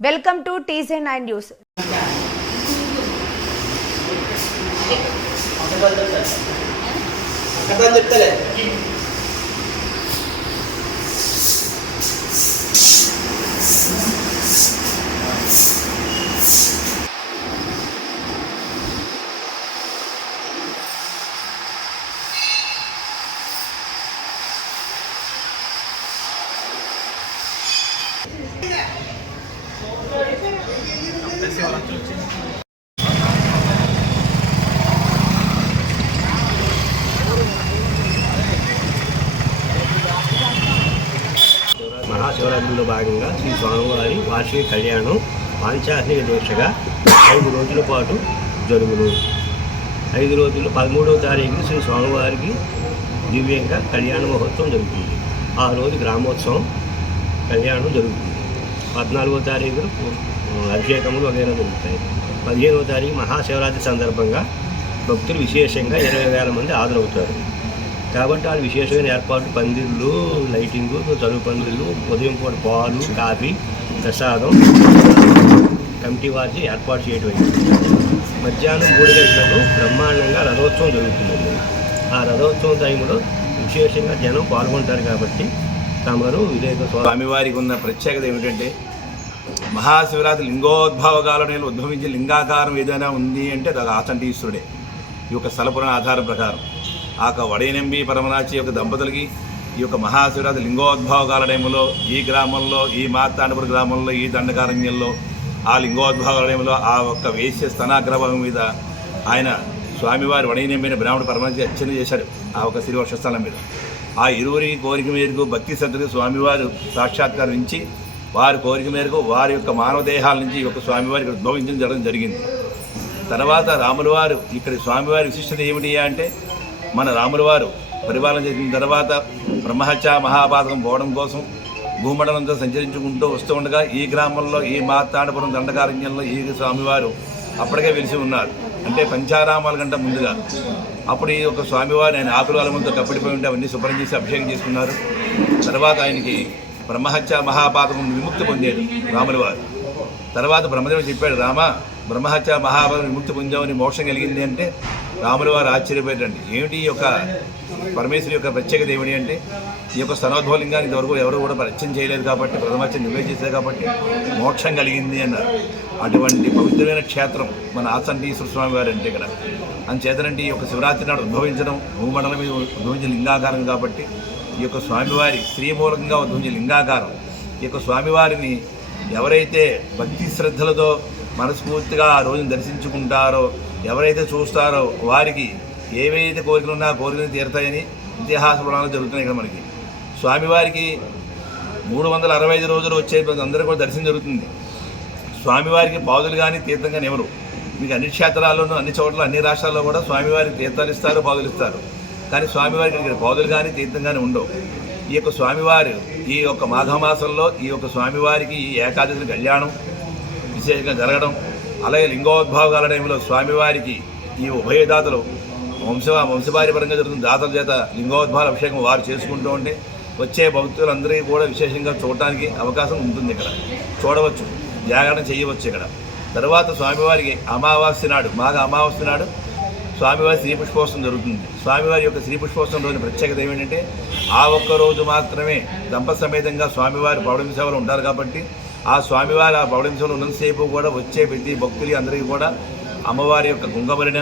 Welcome to TJ nine news చెప్తలే మహాశివరాత్రిలో భాగంగా శ్రీ స్వామివారి వార్షిక కళ్యాణం పాంచాహ్నిక దీక్షగా ఐదు రోజుల పాటు జరుగును. ఐదు రోజులు పదమూడవ తారీఖు శ్రీ స్వామివారికి దివ్యంగా కళ్యాణ మహోత్సవం జరుగుతుంది. ఆ రోజు గ్రామోత్సవం కళ్యాణం జరుగుతుంది. పద్నాలుగో తారీఖు అభిషేకములు వగైరా జరుగుతాయి. పదిహేనవ తారీఖు మహాశివరాత్రి సందర్భంగా భక్తులు విశేషంగా ఇరవై వేల మంది హాజరవుతారు. కాబట్టి వాళ్ళు విశేషమైన ఏర్పాట్లు పందిళ్ళు లైటింగు చదువు పందిళ్ళు ఉదయం పూట పాలు కాఫీ ప్రసాదం కమిటీ వారి ఏర్పాటు చేయడం మధ్యాహ్నం మూడు గంటలకు బ్రహ్మాండంగా రథోత్సవం జరుగుతుందండి. ఆ రథోత్సవం టైంలో విశేషంగా జనం పాల్గొంటారు కాబట్టి తమరు వివేక స్వామివారికి ఉన్న ప్రత్యేకత ఏమిటంటే మహాశివరాత్రి లింగోద్భవ కాలంలో ఉద్భవించే లింగాకారం ఏదైనా ఉంది అంటే అది ఆచంటీశ్వరుడే ఈ యొక్క స్థలపురాణ ఆధారం ప్రకారం. ఆ యొక్క వడయనంబి పరమనాచి యొక్క దంపతులకి ఈ యొక్క మహాశివరాత్రి లింగోద్భవ కాలటైములో ఈ గ్రామంలో ఈ మార్తాండపురం గ్రామంలో ఈ దండకారణ్యంలో ఆ లింగోద్భవ కాలటైములో ఆ యొక్క వేశ్య స్థనాగ్రభం మీద ఆయన స్వామివారి వడయనంబిన బ్రాహ్మణ పరమనాచి అర్చన చేశాడు ఆ ఒక శ్రీవర్ష స్థలం మీద. ఆ ఇరువురి కోరిక మేరకు భక్తి శ్రద్ధకు స్వామివారు సాక్షాత్కరించి వారి కోరిక మేరకు వారి యొక్క మానవ దేహాల నుంచి ఈ యొక్క ఇక్కడ ఉద్భవించడం జరగడం జరిగింది. తర్వాత రాముల వారు ఇక్కడ స్వామివారి విశిష్టత ఏమిటి అంటే మన రాముల వారు పరిపాలన చేసిన తర్వాత బ్రహ్మహత్య మహాపాతకం పోవడం కోసం భూమండలంతో సంచరించుకుంటూ వస్తూ ఉండగా ఈ గ్రామంలో ఈ మాతాడపురం దండకారణ్యంలో ఈ స్వామివారు అప్పటికే వెలిసి ఉన్నారు. అంటే పంచారామాల కంటే ముందుగా. అప్పుడు ఈ యొక్క స్వామివారు ఆయన ఆకుల అలమంతో కప్పిడిపోయి ఉంటే అవన్నీ శుభ్రం చేసి అభిషేకం చేసుకున్నారు. తర్వాత ఆయనకి బ్రహ్మహత్య మహాపాతకం విముక్తి పొందాడు రాముల వారు తర్వాత బ్రహ్మదేవుడు చెప్పాడు రామ బ్రహ్మహత్య మహాభారత విముక్తి పొందామని మోక్షం కలిగింది అంటే రాముల వారు ఆశ్చర్యపోయేటండి ఏమిటి ఈ యొక్క పరమేశ్వరి యొక్క ప్రత్యేకత ఏమిటి అంటే ఈ యొక్క స్తనోద్భవలింగాన్ని ఇంతవరకు ఎవరు కూడా పరిచయం చేయలేదు కాబట్టి ప్రథమత్యం నువ్వే చేశారు కాబట్టి మోక్షం కలిగింది అన్నారు. అటువంటి పవిత్రమైన క్షేత్రం మన ఆసంటీశ్వర స్వామి వారు అంటే ఇక్కడ. అంచేతనంటే ఈ యొక్క శివరాత్రి నాడు ఉద్భవించడం భూమండలం మీద ఉద్భవించిన లింగాకారం కాబట్టి ఈ యొక్క స్వామివారి స్త్రీ మూలకంగా ఉద్భవించిన లింగాకారం. ఈ యొక్క స్వామివారిని ఎవరైతే భక్తి శ్రద్ధలతో మనస్ఫూర్తిగా ఆ రోజును దర్శించుకుంటారో ఎవరైతే చూస్తారో వారికి ఏవైతే కోరికలు ఉన్నా ఆ కోరికలు తీరుతాయని ఇతిహాస పురాణాలు జరుగుతున్నాయి ఇక్కడ మనకి. స్వామివారికి మూడు వందల అరవై ఐదు రోజులు వచ్చే అందరూ కూడా దర్శనం జరుగుతుంది. స్వామివారికి పాదులు కానీ తీర్థం కానీ ఎవరు? మీకు అన్ని క్షేత్రాల్లోనూ అన్ని చోట్ల అన్ని రాష్ట్రాల్లో కూడా స్వామివారికి తీర్థాలు ఇస్తారు పాదులు ఇస్తారు. కానీ స్వామివారికి ఇక్కడ పాదులు కానీ తీర్థం కానీ ఉండవు. ఈ యొక్క స్వామివారు ఈ యొక్క మాఘమాసంలో ఈ యొక్క స్వామివారికి ఈ ఏకాదశి కళ్యాణం అభిషేకం జరగడం అలాగే లింగోద్భావాల టైంలో స్వామివారికి ఈ ఉభయదాతలు వంశ వంశపారి పరంగా జరుగుతున్న దాతల చేత లింగోద్భావ అభిషేకం వారు చేసుకుంటూ ఉంటే వచ్చే భక్తులందరికీ కూడా విశేషంగా చూడటానికి అవకాశం ఉంటుంది ఇక్కడ. చూడవచ్చు జాగరణ చేయవచ్చు ఇక్కడ. తర్వాత స్వామివారికి అమావాస్య నాడు మాఘ అమావాస్య నాడు స్వామివారి శ్రీ పుష్పోత్సవం జరుగుతుంది. స్వామివారి యొక్క శ్రీ పుష్పోత్సవం రోజున ప్రత్యేకత ఏమిటంటే ఆ ఒక్క రోజు మాత్రమే దంప సమేతంగా స్వామివారి పౌడమి సేవలు ఉంటారు కాబట్టి ఆ స్వామివారి ఆ పౌడమి ఉన్నంతసేపు కూడా వచ్చే ప్రతి భక్తులు అందరికీ కూడా అమ్మవారి యొక్క కుంగబలిన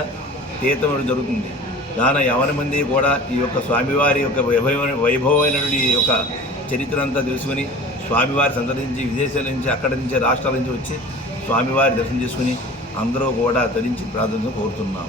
తీర్థం జరుగుతుంది. దాన ఎవరి మంది కూడా ఈ యొక్క స్వామివారి యొక్క వైభవ వైభవమైనటువంటి ఈ యొక్క చరిత్ర అంతా తెలుసుకుని స్వామివారి సందర్శించి విదేశాల నుంచి అక్కడి నుంచి రాష్ట్రాల నుంచి వచ్చి స్వామివారి దర్శనం చేసుకుని అందరూ కూడా తరించి ప్రార్థన కోరుతున్నాం.